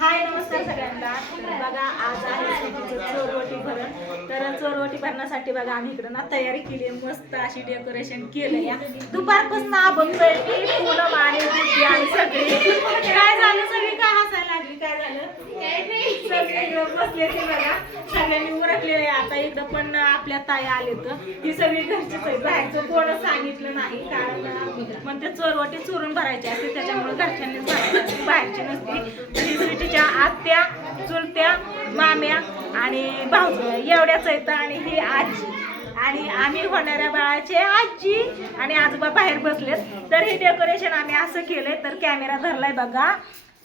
हाय नमस्कार सगळ्यांना. बघा आज आहे चोरवटी भरण. तर चोरवटी भरण्यासाठी बघा आम्ही इकडं ना तयारी केली, मस्त अशी डेकोरेशन केलं. या दुपारपासून बघतोय मी फुलं आणि बुद्धी आणि सगळी काय झालं, सगळी काय हसायला लागली. काय झालं, सगळे बसले ते बघा, सगळ्यांनी उरकलेलं आहे. आता इकडं पण आपल्या ताई आले तर ही सगळी घरचीच आहे, बाहेरचं कोणच सांगितलं नाही. कारण मग ते चोरवटी चोरून भरायची असते, त्याच्यामुळे घरच्यांनीच भरायची, बाहेरची नसती. तिच्या आत्या, चुलत्या, माम्या आणि भाऊ एवढ्याच आहेत. आणि ही आजी आणि आम्ही होणाऱ्या बाळाचे आजी आणि आजोबा बाहेर बसलेत. तर हे डेकोरेशन आम्ही असं केलंय. तर कॅमेरा धरलाय बघा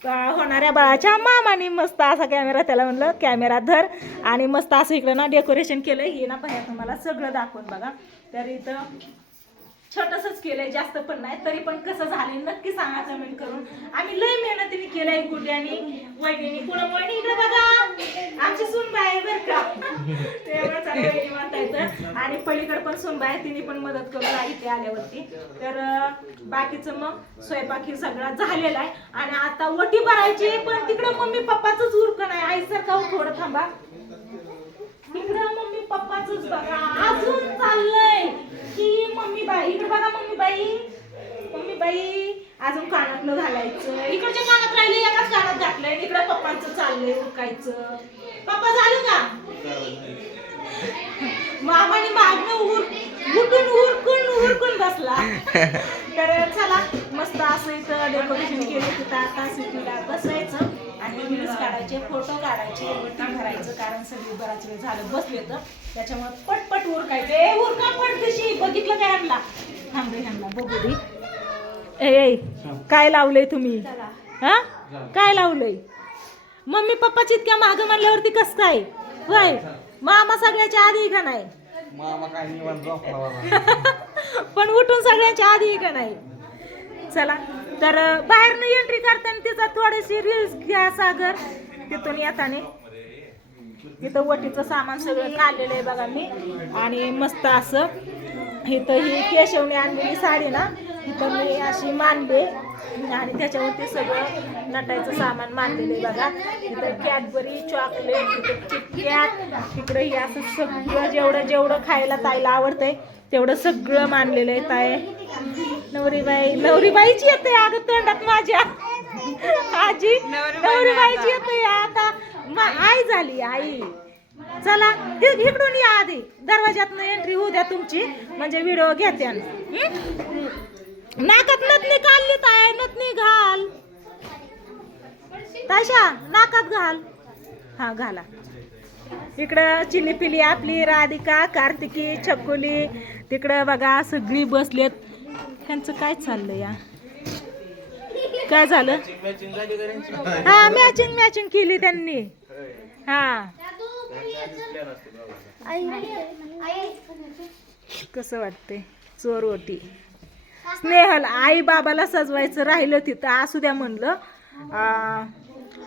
होणाऱ्या बाळाच्या मामाने, मस्त असा कॅमेरा, त्याला म्हणलं कॅमेरा धर आणि मस्त असं इकडं ना डेकोरेशन केलंय. हे ना बाहेर तुम्हाला सगळं दाखवून बघा. तर इथं छोटंसंच केलंय, जास्त पण नाही. तरी पण कसं झालंय नक्की सांगा कमेंट करून. आम्ही लय मेहनतीने केलंय गुड्यानी वहिनी. पुढं वहिनी इकडे बघा, आमची सुनबाई बरं का, तेवढंच वहिनी म्हणता येतं. आणि पलीकडे पण सुनबाई, तिने पण मदत करून इथे आल्यावरती. तर बाकीचं मग स्वयंपाक ही सगळा झालेला आहे. आणि आता वटी भरायची, पण तिकडं मम्मी पप्पाचंच उरकं नाही. आईसारखा थोडं थांबा, इकडं मम्मी पप्पाचंच बघा अजून चाललंय की मम्मी बाई. इकडे बघा मम्मी बाई अजून कानातलं घालायचं. इकडच्या कानात राहिले, एकाच कानात घातलंय. इकडे पप्पांचं चाललंय उरकायचं. पप्पा झालं का? मामाने मागणं उरकून बसला. तर चला मस्त असं इथं डेकोरेशन केलं. तिथं आता सिटीला बसायचं आणि व्हिडिओज काढायचे, फोटो काढायचे, वटी भरायचं. कारण सगळी बराच वेळ झालं बसले तर त्याच्यामुळे पटपट उरकायचे. उरका पट कशी बघितलं काय आणला, थांबले बघू दे. ए काय लावलंय तुम्ही? हा काय लावलंय? मम्मी पप्पाची इतक्या मागं म्हणल्यावरती कसं काय होय? मामा सगळ्याच्या आधी का नाही? पण उठून सगळ्यांच्या आधी का नाही? चला तर बाहेरनं एंट्री करताना तिचा थोडीशी रील्स घ्या सागर. तिथून येताना इथं वटीचं सामान सगळं काढलेलं आहे बघा मी. आणि मस्त असं इथं ही केशवने आणलेली साडी ना इथं मी अशी मांडले आणि त्याच्यावरती सगळं नटायचं सामान मांडलेलं आहे बघा. इथं कॅडबरी, चॉकलेट, इथं किटकॅट, इकडं हे असं सगळं जेवढं खायला ताईला आवडतंय तेवढं सगळं मांडलेलं आहे. ताई नवरीबाईची येते अगं तोंडात माझ्या. आजी नवरीबाईची येते, आता आई झाली आई. चला इकडून या, आधी दरवाज्यातनं एंट्री होऊ द्या तुमची, म्हणजे व्हिडिओ घेते. नाकात नथनी काढली ताय, नथनी घाल ताशा, नाकात घाल. हा घाला. इकडं चिली पिली आपली राधिका, कार्तिकी, छकुली, तिकडं बघा सगळी बसलेत. त्यांचं काय चाललंय या? काय झालं? हा मॅचिंग केली त्यांनी. हा कसं वाटतंय चोरवटी? स्नेहल आई बाबाला सजवायचं राहिलं तिथं, असू द्या म्हणलं.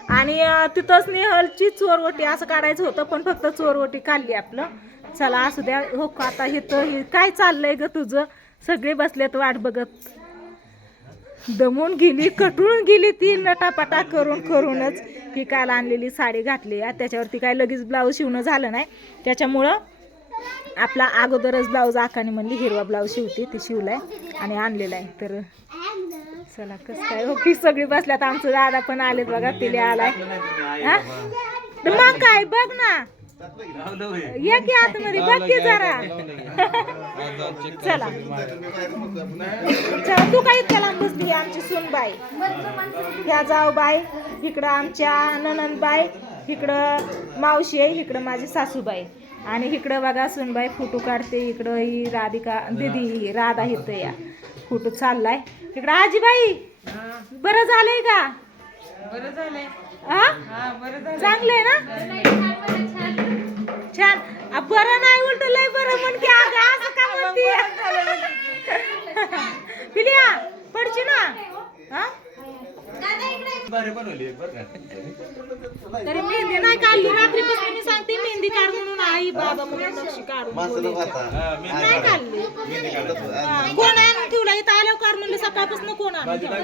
आणि तिथं स्नेहलची चोरवटी असं काढायचं होतं, पण फक्त चोरवटी काढली आपलं. चला असू द्या. हो का, आता इथं काय चाललंय ग तुझं? सगळे बसलेत वाट बघत. दमून गेली, कटून गेली ती नटापटा करूनच. ही काल आणलेली साडी घातली, त्याच्यावरती काय लगेच ब्लाऊज शिवणं झालं नाही. त्याच्यामुळं आपला अगोदरच ब्लाऊज आकाने म्हणली हिरवा ब्लाऊज शिवते, ती शिवलाय आणि आणलेला आहे. तर चला कसं काय हो की सगळी बसल्यात. आमचं दादा पण आलेत बघा, तिले आलाय. हा मग काय बघ ना, ये की आतमध्ये बघ की जरा. चला तू काही त्याला बसली. आमची सुनबाई, ह्या जाऊबाई, इकडं आमच्या ननंदबाई, इकडं मावशी आहे, इकडं माझी सासूबाई आणि इकडं बघा सुनबाई फोटो काढते. इकडं ही राधिका दीदी राधा इथं या फोटो चाललाय. इकडं आजीबाई, बरं झालंय का? बरं झालंय. हा चांगलंय ना? छान. बरं नाही उलट लय बरं म्हण की. असं का म्हणते पिलिया पडची ना? हा तरी मेहंदी नाही काढली. रात्रीपासून मी सांगते मेहंदी काढ म्हणून, आई बाबा म्हणून नक्षी काढून नाही काढली. कोण आणून ठेवला इथं आल्यावर काढ म्हणलं, सकाळपासून कोण आणून ठेवला?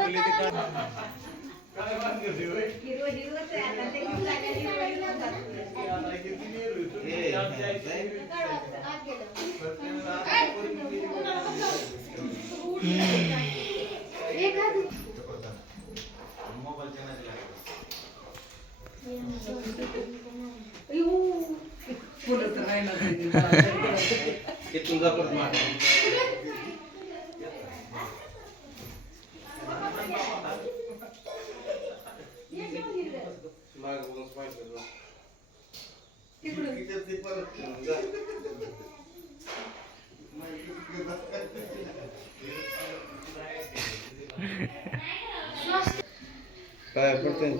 काय पडतंय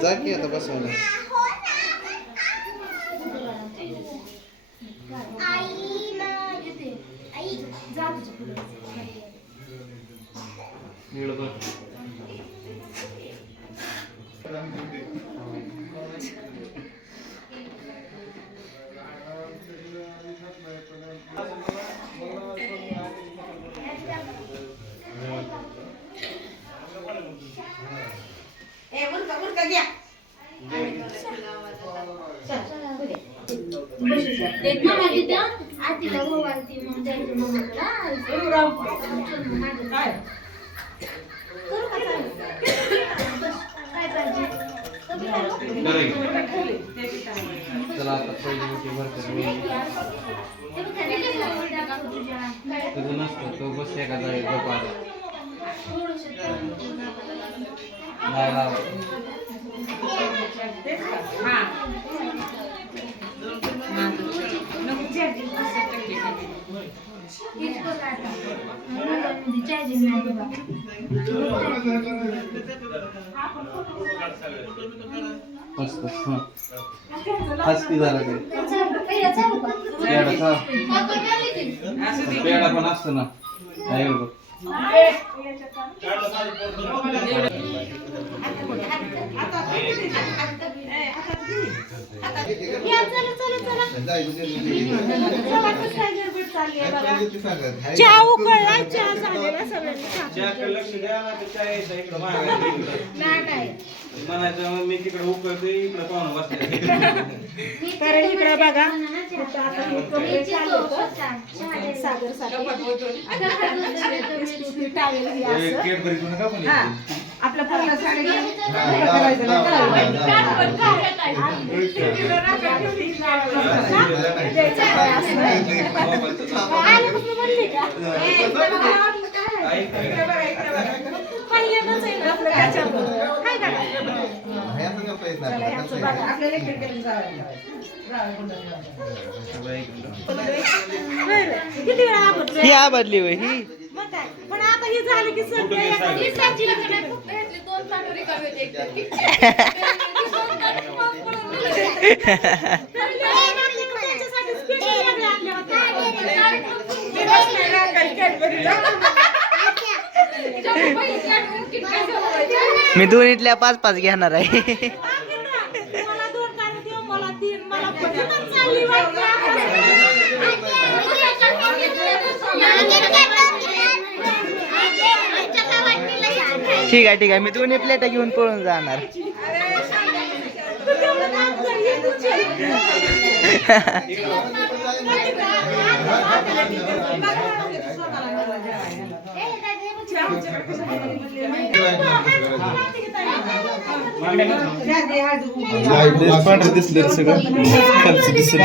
जा की आता बसवलं चला आता पहिली मोठी भरकर तुझं नसतं तो बस एका जागी गप्पा नाही लाव मस्त हसकी झाला ते पेढा पण असतो ना नाही बघ चहा उकळला चहा झालेला सगळ्यांनी म्हणायचं मी तिकडे उकळते इकडे पाहुणं बसले कारण इकडे बघा सागर आपल्या पूर्ण साडी ही बदली होय ही पण आता हे झालं की मी दोन्हीतल्या 5-5 घेणार आहे मला 2 कारण देऊ मला 3 मला चालली ठीक आहे मी दोन्ही प्लेट घेऊन पळून जाणार पांढरं दिसलं सगळं खालचं दिसलं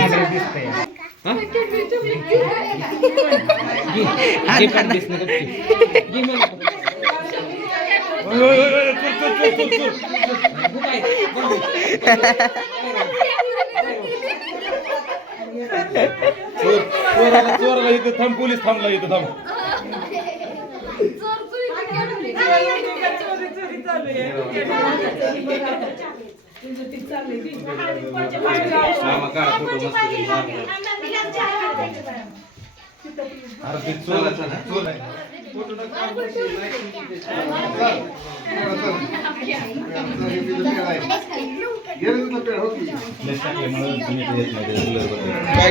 चोराला इथं थांब पोलीस थांबला इथं थांब अरे ते चोराचा ना चोर आहे काय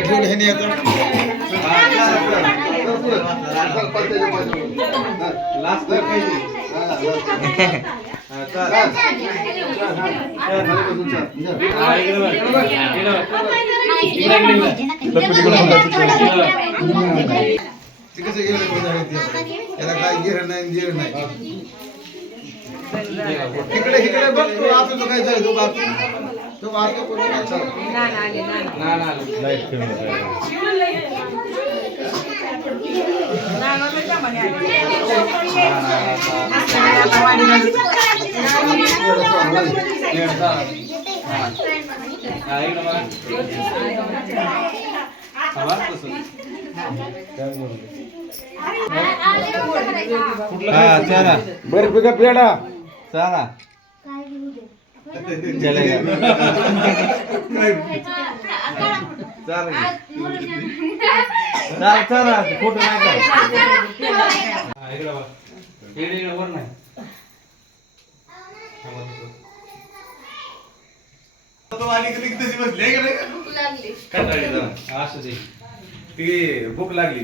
ठेवलं हे नाही आता ते कसं गेलं त्याला काय गिरण नाही गिरण नाही इकडे इकडे बघ तू आपलं तो काय झालं तो बाप तो वारतो कोण काय चालू लाईट ठेवून बर्फी का पेडा चला चलेगा चला फोटो नाही वर नाही असू दे ती भूक लागली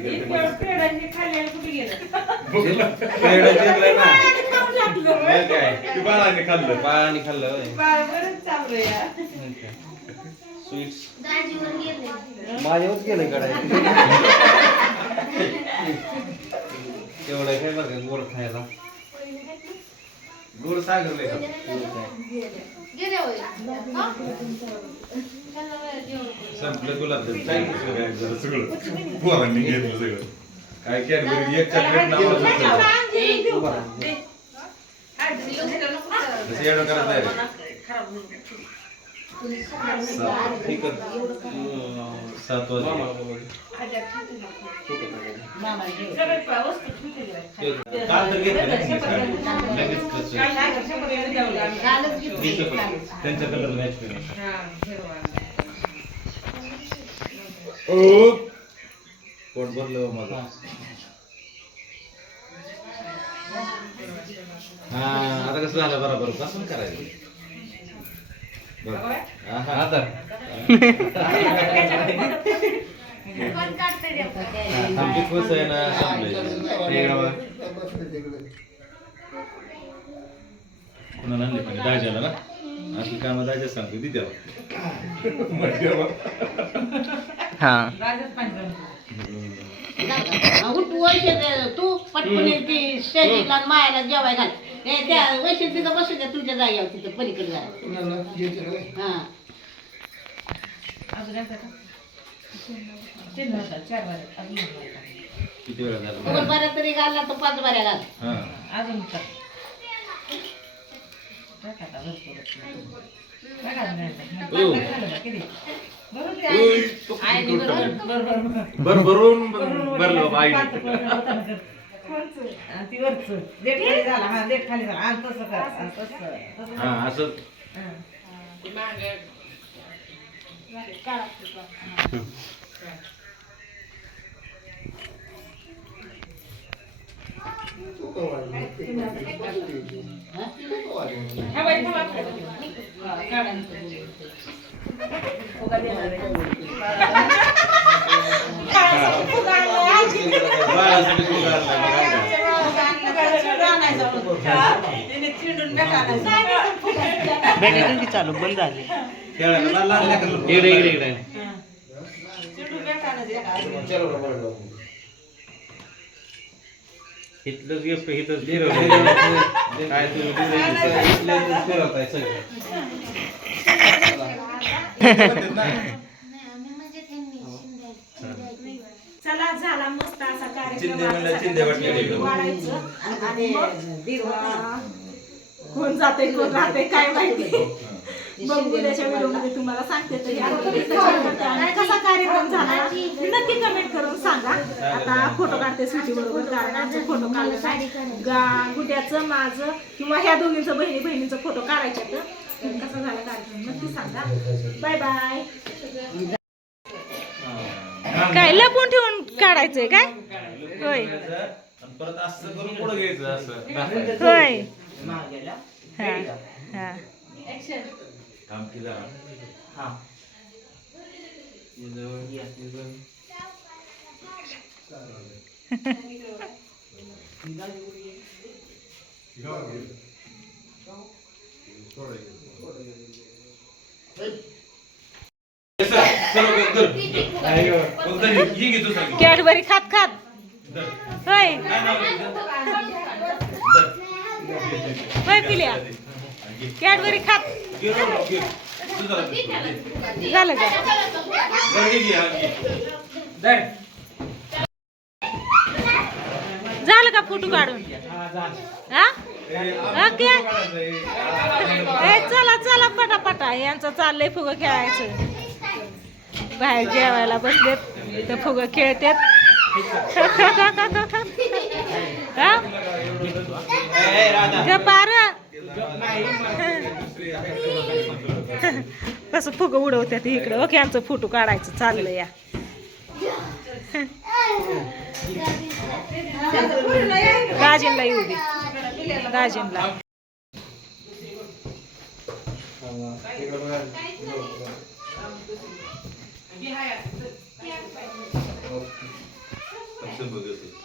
बाळाने खाल्लं बाळाने खाल्लं स्वीट्स माझ्यावरच गेलं कडाय तेवढं काय बरं का गोड खायला गोड सागर संपलं गुलाबजाम सगळं पोरांनी घेतलं सगळं काय कॅडबरी एक चॉकलेट नावाचं एवढं करत नाही रे 7 वाजता त्यांच्या कलर मॅच पोट भरलं माझं हा आता कसं झालं बरोबर कसं करायचं आता आमची खुश आहे ना कुणाला आणले पण दाजाला ना अशी कामं दाजा सांगतो ती तेव्हा हा तू पटकन ती स्टेजीला मायाला जेवाय घाल त्या वैशिष्ट्य तिथं बसू द्या तुमच्या जागेवर तिथं पलीकडे जा हा किती वेळा झाला बऱ्या तरी घालला तर 5 बऱ्या घाल हा अजून भरून भरलं आई हा असं बॅटरी चालू बंद झाली इकडे इकडे इकडे इथलंच गिफ्ट इथंच काय तुम्ही फिरवताय सगळं चला झाला मस्त असा चिंधे म्हणलं चिंधे वाटले वाढायचं आणि मग कोण जाते कोण राहते काय माहिती बघू उद्याच्या व्हिडिओमध्ये तुम्हाला सांगते तरी कसा कार्यक्रम झाला नक्की कमेंट करून सांगा. आता फोटो काढते सुटी बरोबर कारण आमचे फोटो काढलं गुड्याचं माझं किंवा ह्या दोघींचं बहिणीचं फोटो काढायचे तर कसा झाला कार्यक्रम नक्की सांगा. Bye bye. काय लपून ठेवून काढायचंय काय होय परत असं करून पुढे घ्यायचं असं होय हा हा काम केलं हा जवळ ही असली जवळ. कॅडबरी खात खात होय होय पिल्या कॅडबरी खात झालं का झालं का फोटो काढून हा ओके चला चला पटापटा यांचं चाललंय फुगं खेळायचं बाहेर जेवायला बसलेत तर फुगं खेळतेत कसं फुगं उडवतात इकडं ओके यांचं फोटो काढायचं चाललंय या दाजींला येऊ दे दाजींला बघत